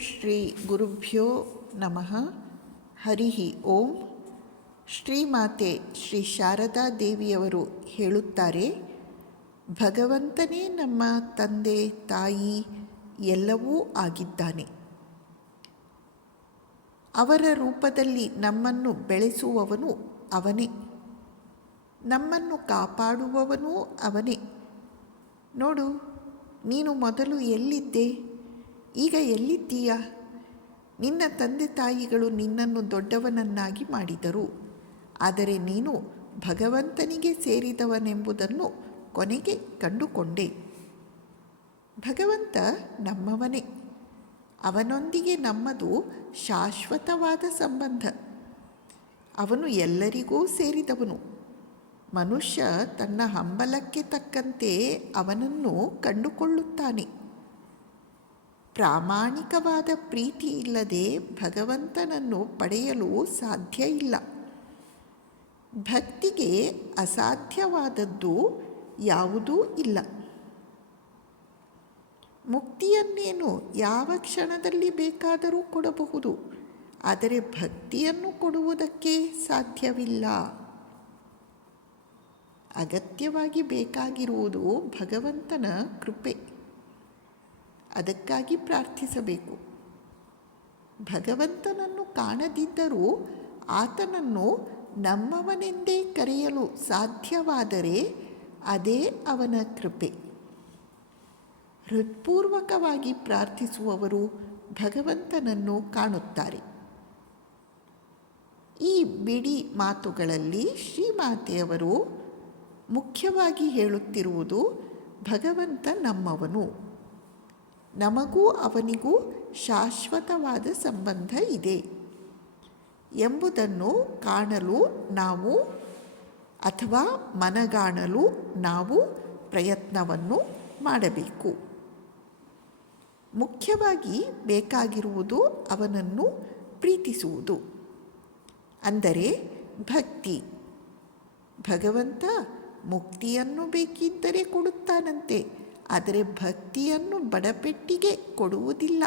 ಶ್ರೀ ಗುರುಭ್ಯೋ ನಮಃ. ಹರಿ ಓಂ. ಶ್ರೀಮಾತೆ ಶ್ರೀ ಶಾರದಾ ದೇವಿಯವರು ಹೇಳುತ್ತಾರೆ, ಭಗವಂತನೇ ನಮ್ಮ ತಂದೆ ತಾಯಿ ಎಲ್ಲವೂ ಆಗಿದ್ದಾನೆ. ಅವರ ರೂಪದಲ್ಲಿ ನಮ್ಮನ್ನು ಬೆಳೆಸುವವನು ಅವನೇ, ನಮ್ಮನ್ನು ಕಾಪಾಡುವವನೂ ಅವನೇ. ನೋಡು, ನೀನು ಮೊದಲು ಎಲ್ಲಿದ್ದೆ, ಈಗ ಎಲ್ಲಿದ್ದೀಯಾ? ನಿನ್ನ ತಂದೆ ತಾಯಿಗಳು ನಿನ್ನನ್ನು ದೊಡ್ಡವನನ್ನಾಗಿ ಮಾಡಿದರು, ಆದರೆ ನೀನು ಭಗವಂತನಿಗೆ ಸೇರಿದವನೆಂಬುದನ್ನು ಕೊನೆಗೆ ಕಂಡುಕೊಂಡೆ. ಭಗವಂತ ನಮ್ಮವನೇ, ಅವನೊಂದಿಗೆ ನಮ್ಮದು ಶಾಶ್ವತವಾದ ಸಂಬಂಧ. ಅವನು ಎಲ್ಲರಿಗೂ ಸೇರಿದವನು. ಮನುಷ್ಯ ತನ್ನ ಹಂಬಲಕ್ಕೆ ತಕ್ಕಂತೆ ಅವನನ್ನು ಕಂಡುಕೊಳ್ಳುತ್ತಾನೆ. ಪ್ರಾಮಾಣಿಕವಾದ ಪ್ರೀತಿ ಇಲ್ಲದೆ ಭಗವಂತನನ್ನು ಪಡೆಯಲು ಸಾಧ್ಯ ಇಲ್ಲ. ಭಕ್ತಿಗೆ ಅಸಾಧ್ಯವಾದದ್ದು ಯಾವುದೂ ಇಲ್ಲ. ಮುಕ್ತಿಯನ್ನೇನು ಯಾವ ಕ್ಷಣದಲ್ಲಿ ಬೇಕಾದರೂ ಕೊಡಬಹುದು, ಆದರೆ ಭಕ್ತಿಯನ್ನು ಕೊಡುವುದಕ್ಕೆ ಸಾಧ್ಯವಿಲ್ಲ. ಅಗತ್ಯವಾಗಿ ಬೇಕಾಗಿರುವುದು ಭಗವಂತನ ಕೃಪೆ. ಅದಕ್ಕಾಗಿ ಪ್ರಾರ್ಥಿಸಬೇಕು. ಭಗವಂತನನ್ನು ಕಾಣದಿದ್ದರೂ ಆತನನ್ನು ನಮ್ಮವನೆಂದೇ ಕರೆಯಲು ಸಾಧ್ಯವಾದರೆ ಅದೇ ಅವನ ಕೃಪೆ. ಹೃತ್ಪೂರ್ವಕವಾಗಿ ಪ್ರಾರ್ಥಿಸುವವರು ಭಗವಂತನನ್ನು ಕಾಣುತ್ತಾರೆ. ಈ ಬಿಡಿ ಮಾತುಗಳಲ್ಲಿ ಶ್ರೀಮಾತೆಯವರು ಮುಖ್ಯವಾಗಿ ಹೇಳುತ್ತಿರುವುದು, ಭಗವಂತ ನಮ್ಮವನು, ನಮಗೂ ಅವನಿಗೂ ಶಾಶ್ವತವಾದ ಸಂಬಂಧ ಇದೆ ಎಂಬುದನ್ನು ಕಾಣಲು ನಾವು ಅಥವಾ ಮನಗಾಣಲು ನಾವು ಪ್ರಯತ್ನವನ್ನು ಮಾಡಬೇಕು. ಮುಖ್ಯವಾಗಿ ಬೇಕಾಗಿರುವುದು ಅವನನ್ನು ಪ್ರೀತಿಸುವುದು, ಅಂದರೆ ಭಕ್ತಿ. ಭಗವಂತ ಮುಕ್ತಿಯನ್ನು ಬೇಕಿದ್ದರೆ ಕೊಡುತ್ತಾನಂತೆ, ಆದರೆ ಭಕ್ತಿಯನ್ನು ಬಡಪೆಟ್ಟಿಗೆ ಕೊಡುವುದಿಲ್ಲ.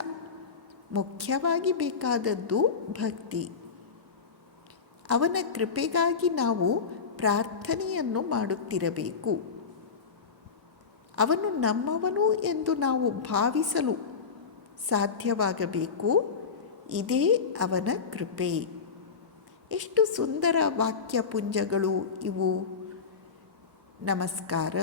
ಮುಖ್ಯವಾಗಿ ಬೇಕಾದದ್ದು ಭಕ್ತಿ. ಅವನ ಕೃಪೆಗಾಗಿ ನಾವು ಪ್ರಾರ್ಥನೆಯನ್ನು ಮಾಡುತ್ತಿರಬೇಕು. ಅವನು ನಮ್ಮವನು ಎಂದು ನಾವು ಭಾವಿಸಲು ಸಾಧ್ಯವಾಗಬೇಕು. ಇದೇ ಅವನ ಕೃಪೆ. ಎಷ್ಟು ಸುಂದರ ವಾಕ್ಯಪುಂಜಗಳು ಇವು. ನಮಸ್ಕಾರ.